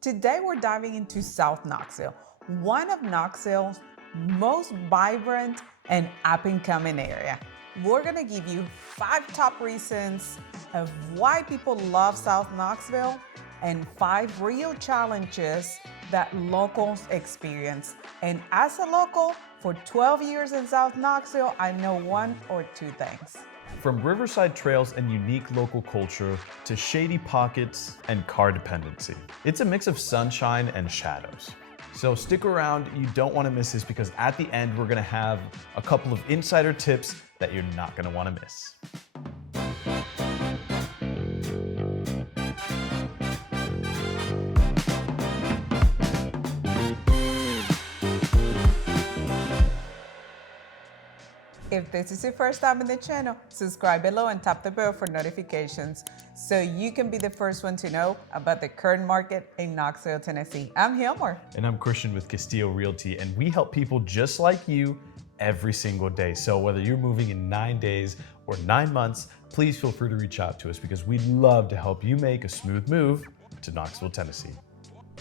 Today we're diving into South Knoxville, one of Knoxville's most vibrant and up-and-coming area. We're gonna give you 5 top reasons of why people love South Knoxville and 5 real challenges that locals experience. And as a local for 12 years in South Knoxville, I know 1 or 2 things. From riverside trails and unique local culture to shady pockets and car dependency. It's a mix of sunshine and shadows. So stick around, you don't want to miss this because at the end we're going to have a couple of insider tips that you're not going to want to miss. If this is your first time in the channel, subscribe below and tap the bell for notifications so you can be the first one to know about the current market in Knoxville, Tennessee. I'm Hilmar. And I'm Christian with Castillo Realty, and we help people just like you every single day. So whether you're moving in 9 days or 9 months, please feel free to reach out to us because we'd love to help you make a smooth move to Knoxville, Tennessee.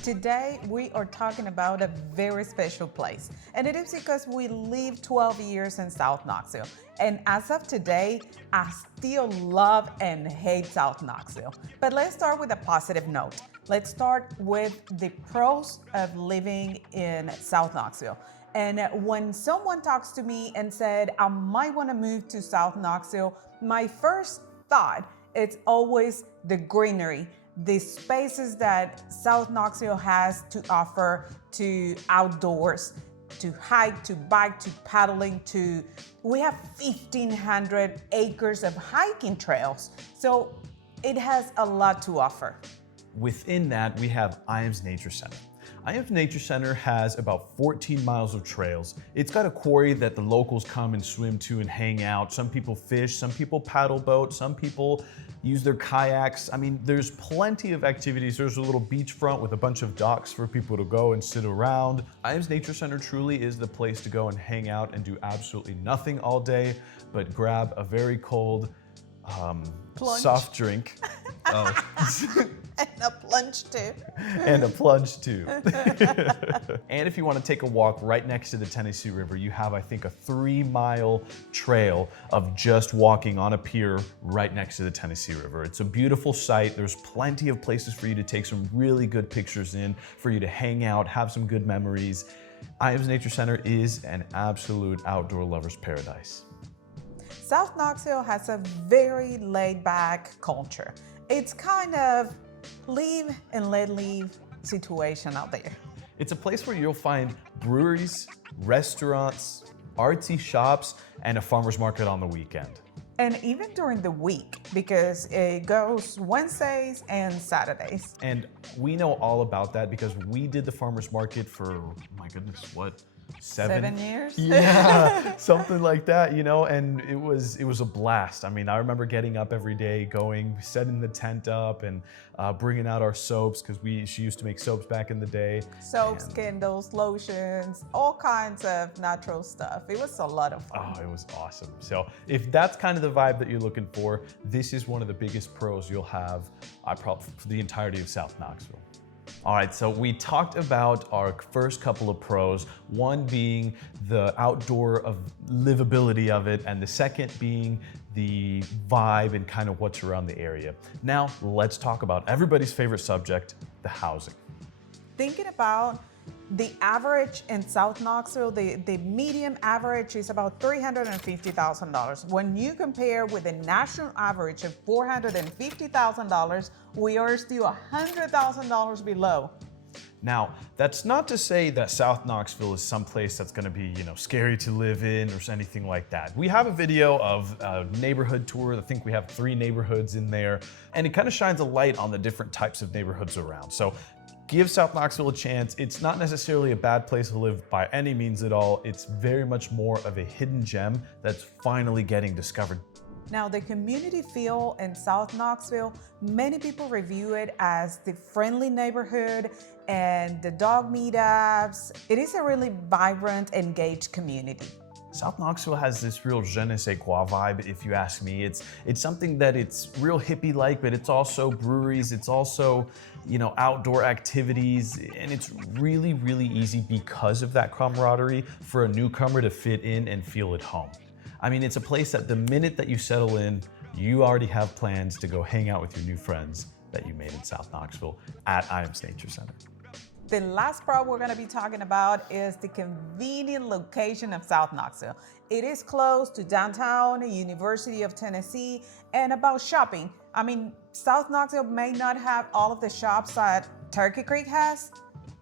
Today, we are talking about a very special place, and it is because we lived 12 years in South Knoxville. And as of today, I still love and hate South Knoxville. But let's start with a positive note. Let's start with the pros of living in South Knoxville. And when someone talks to me and said, I might want to move to South Knoxville, my first thought is always the greenery. The spaces that South Knoxville has to offer to outdoors, to hike, to bike, to paddling, we have 1,500 acres of hiking trails. So it has a lot to offer. Within that, we have Iams Nature Center. Iams Nature Center has about 14 miles of trails. It's got a quarry that the locals come and swim to and hang out. Some people fish, some people paddle boat, some people use their kayaks. I mean, there's plenty of activities. There's a little beachfront with a bunch of docks for people to go and sit around. Iams Nature Center truly is the place to go and hang out and do absolutely nothing all day, but grab a very cold soft drink. And a plunge too. And a plunge too. And if you want to take a walk right next to the Tennessee River, you have, I think, a 3-mile trail of just walking on a pier right next to the Tennessee River. It's a beautiful sight. There's plenty of places for you to take some really good pictures in, for you to hang out, have some good memories. Iams Nature Center is an absolute outdoor lover's paradise. South Knoxville has a very laid-back culture. It's kind of live and let live situation out there. It's a place where you'll find breweries, restaurants, artsy shops, and a farmer's market on the weekend. And even during the week, because it goes Wednesdays and Saturdays. And we know all about that because we did the farmer's market for, my goodness, what? 7 years? Yeah, something like that, you know, and it was a blast. I mean, I remember getting up every day, going, setting the tent up and bringing out our soaps because she used to make soaps back in the day. Soaps, candles, lotions, all kinds of natural stuff. It was a lot of fun. Oh, it was awesome. So if that's kind of the vibe that you're looking for, this is one of the biggest pros you'll have probably for the entirety of South Knoxville. All right, so we talked about our first couple of pros, one being the outdoor of livability of it, and the second being the vibe and kind of what's around the area. Now, let's talk about everybody's favorite subject, the housing. Thinking about the average in South Knoxville, the median average is about $350,000. When you compare with the national average of $450,000, we are still $100,000 below. Now, that's not to say that South Knoxville is someplace that's gonna be, scary to live in or anything like that. We have a video of a neighborhood tour. I think we have 3 neighborhoods in there, and it kind of shines a light on the different types of neighborhoods around. So give South Knoxville a chance. It's not necessarily a bad place to live by any means at all. It's very much more of a hidden gem that's finally getting discovered. Now, the community feel in South Knoxville, many people review it as the friendly neighborhood and the dog meetups. It is a really vibrant, engaged community. South Knoxville has this real je ne sais quoi vibe, if you ask me. It's something that it's real hippie-like, but it's also breweries, it's also, outdoor activities, and it's really, really easy because of that camaraderie for a newcomer to fit in and feel at home. I mean, it's a place that the minute that you settle in, you already have plans to go hang out with your new friends that you made in South Knoxville at Iams Nature Center. The last part we're going to be talking about is the convenient location of South Knoxville. It is close to downtown, University of Tennessee, and about shopping. I mean, South Knoxville may not have all of the shops that Turkey Creek has,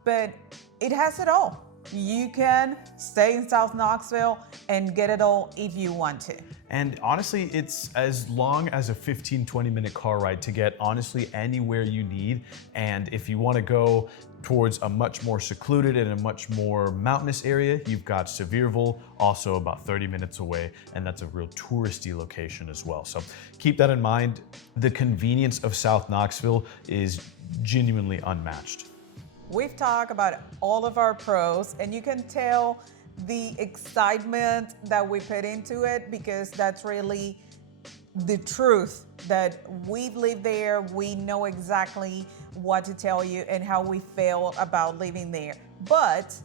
but it has it all. You can stay in South Knoxville and get it all if you want to. And honestly, it's as long as a 15-20 minute car ride to get honestly anywhere you need. And if you want to go towards a much more secluded and a much more mountainous area, you've got Sevierville, also about 30 minutes away, and that's a real touristy location as well. So keep that in mind. The convenience of South Knoxville is genuinely unmatched. We've talked about all of our pros, and you can tell the excitement that we put into it because that's really the truth, that we've lived there, we know exactly what to tell you and how we feel about living there. But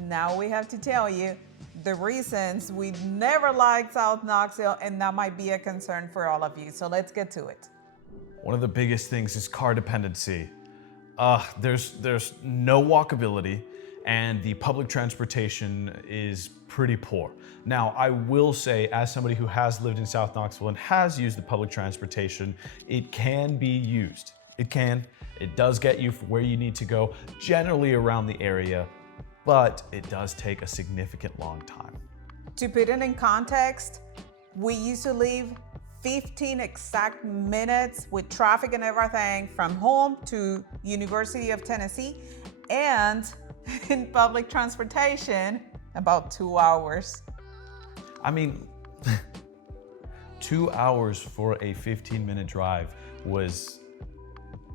now we have to tell you the reasons we never liked South Knoxville, and that might be a concern for all of you. So let's get to it. One of the biggest things is car dependency. There's no walkability, and the public transportation is pretty poor. Now, I will say, as somebody who has lived in South Knoxville and has used the public transportation, it can be used. It can. It does get you where you need to go, generally around the area, but it does take a significant long time. To put it in context, we used to leave 15 exact minutes with traffic and everything from home to University of Tennessee, and in public transportation, about 2 hours. I mean, 2 hours for a 15-minute drive was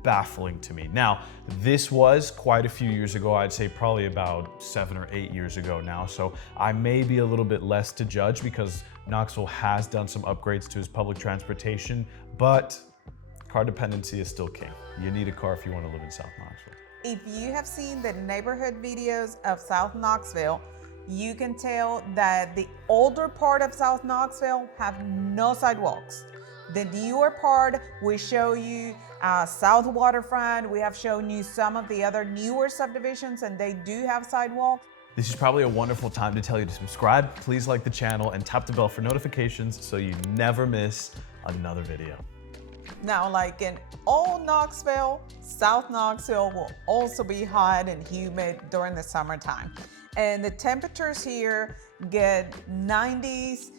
baffling to me. Now, this was quite a few years ago. I'd say probably about 7 or 8 years ago now. So I may be a little bit less to judge because Knoxville has done some upgrades to its public transportation, but car dependency is still king. You need a car if you want to live in South Knoxville. If you have seen the neighborhood videos of South Knoxville, you can tell that the older part of South Knoxville have no sidewalks. The newer part, we show you South Waterfront. We have shown you some of the other newer subdivisions, and they do have sidewalks. This is probably a wonderful time to tell you to subscribe. Please like the channel and tap the bell for notifications so you never miss another video. Now, like in old Knoxville, South Knoxville will also be hot and humid during the summertime. And the temperatures here get 90s,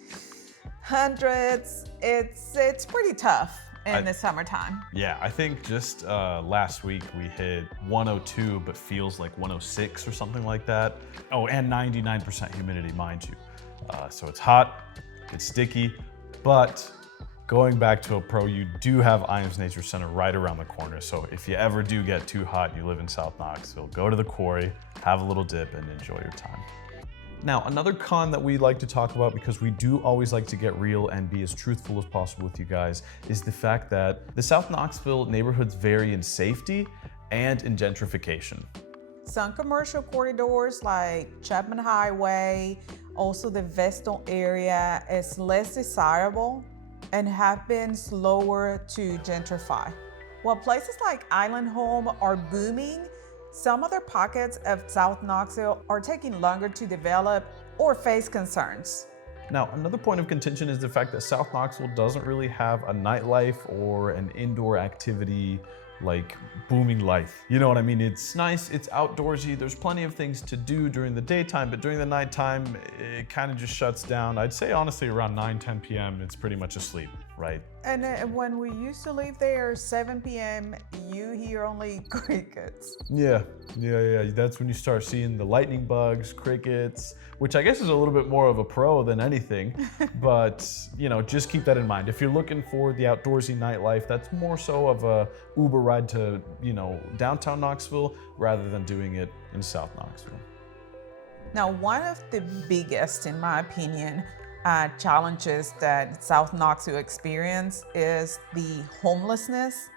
100s. It's pretty tough in the summertime. Yeah, I think just last week we hit 102, but feels like 106 or something like that. Oh, and 99% humidity, mind you. So it's hot, it's sticky, but going back to a pro, you do have Iams Nature Center right around the corner. So if you ever do get too hot and you live in South Knoxville, go to the quarry, have a little dip, and enjoy your time. Now, another con that we like to talk about, because we do always like to get real and be as truthful as possible with you guys, is the fact that the South Knoxville neighborhoods vary in safety and in gentrification. Some commercial corridors like Chapman Highway, also the Vestal area, is less desirable and have been slower to gentrify. While places like Island Home are booming, some other pockets of South Knoxville are taking longer to develop or face concerns. Now, another point of contention is the fact that South Knoxville doesn't really have a nightlife or an indoor activity like booming life. You know what I mean? It's nice, it's outdoorsy, there's plenty of things to do during the daytime, but during the nighttime, it kind of just shuts down. I'd say honestly around 9-10 p.m. it's pretty much asleep, right? And when we used to live there, 7 p.m., you hear only crickets. Yeah. That's when you start seeing the lightning bugs, crickets, which I guess is a little bit more of a pro than anything. But, just keep that in mind. If you're looking for the outdoorsy nightlife, that's more so of a Uber ride to, downtown Knoxville rather than doing it in South Knoxville. Now, one of the biggest, in my opinion, challenges that South Knoxville experience is the homelessness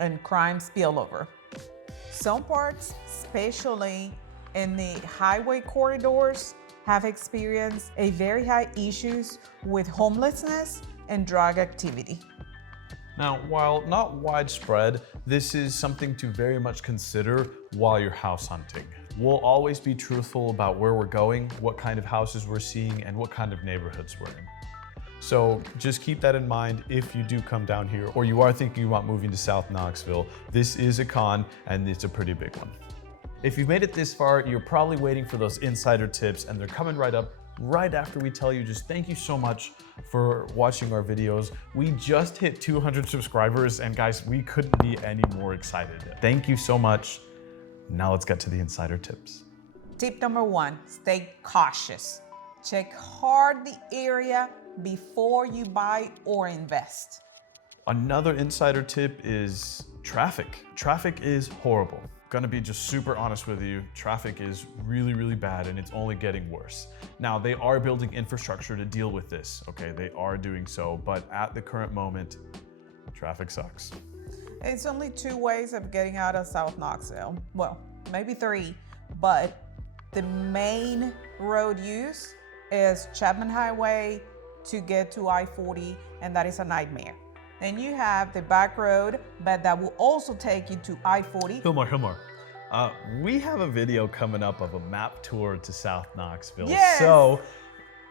and crime spillover. Some parts, especially in the highway corridors, have experienced a very high issues with homelessness and drug activity. Now, while not widespread, this is something to very much consider while you're house hunting. We'll always be truthful about where we're going, what kind of houses we're seeing, and what kind of neighborhoods we're in. So just keep that in mind if you do come down here or you are thinking about moving to South Knoxville. This is a con and it's a pretty big one. If you've made it this far, you're probably waiting for those insider tips and they're coming right up right after we tell you just thank you so much for watching our videos. We just hit 200 subscribers and guys, we couldn't be any more excited. Thank you so much. Now let's get to the insider tips. Tip number 1, stay cautious. Check hard the area before you buy or invest. Another insider tip is traffic. Traffic is horrible. Gonna be just super honest with you. Traffic is really, really bad and it's only getting worse. Now, they are building infrastructure to deal with this, okay? They are doing so, but at the current moment, traffic sucks. It's only 2 ways of getting out of South Knoxville. Well, maybe 3, but the main road use is Chapman Highway to get to I-40, and that is a nightmare. Then you have the back road, but that will also take you to I-40. Hilmar, we have a video coming up of a map tour to South Knoxville. Yes. So,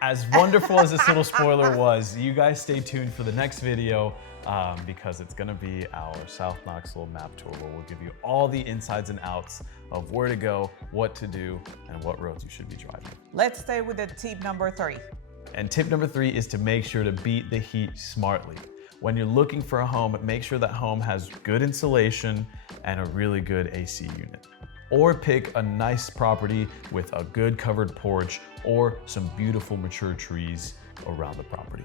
as wonderful as this little spoiler was, you guys stay tuned for the next video because it's gonna be our South Knoxville map tour where we'll give you all the insides and outs of where to go, what to do, and what roads you should be driving. Let's stay with the tip number 3. And tip number 3 is to make sure to beat the heat smartly. When you're looking for a home, make sure that home has good insulation and a really good AC unit. Or pick a nice property with a good covered porch or some beautiful mature trees around the property.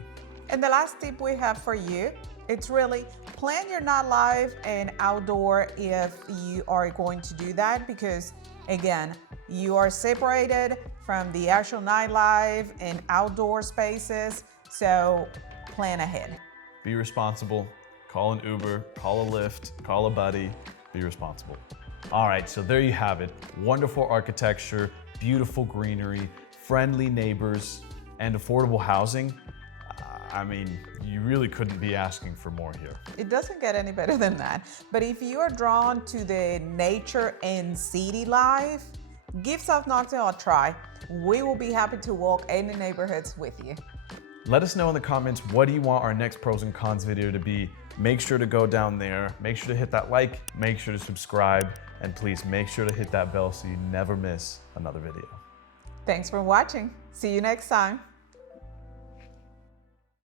And the last tip we have for you, it's really plan your nightlife and outdoor if you are going to do that, because again, you are separated from the actual nightlife and outdoor spaces, so plan ahead. Be responsible, call an Uber, call a Lyft, call a buddy, be responsible. All right, so there you have it. Wonderful architecture, beautiful greenery, friendly neighbors, and affordable housing. I mean, you really couldn't be asking for more here. It doesn't get any better than that. But if you are drawn to the nature and city life, give South Knoxville a try. We will be happy to walk in the neighborhoods with you. Let us know in the comments, what do you want our next pros and cons video to be? Make sure to go down there, make sure to hit that like, make sure to subscribe, and please make sure to hit that bell so you never miss another video. Thanks for watching. See you next time.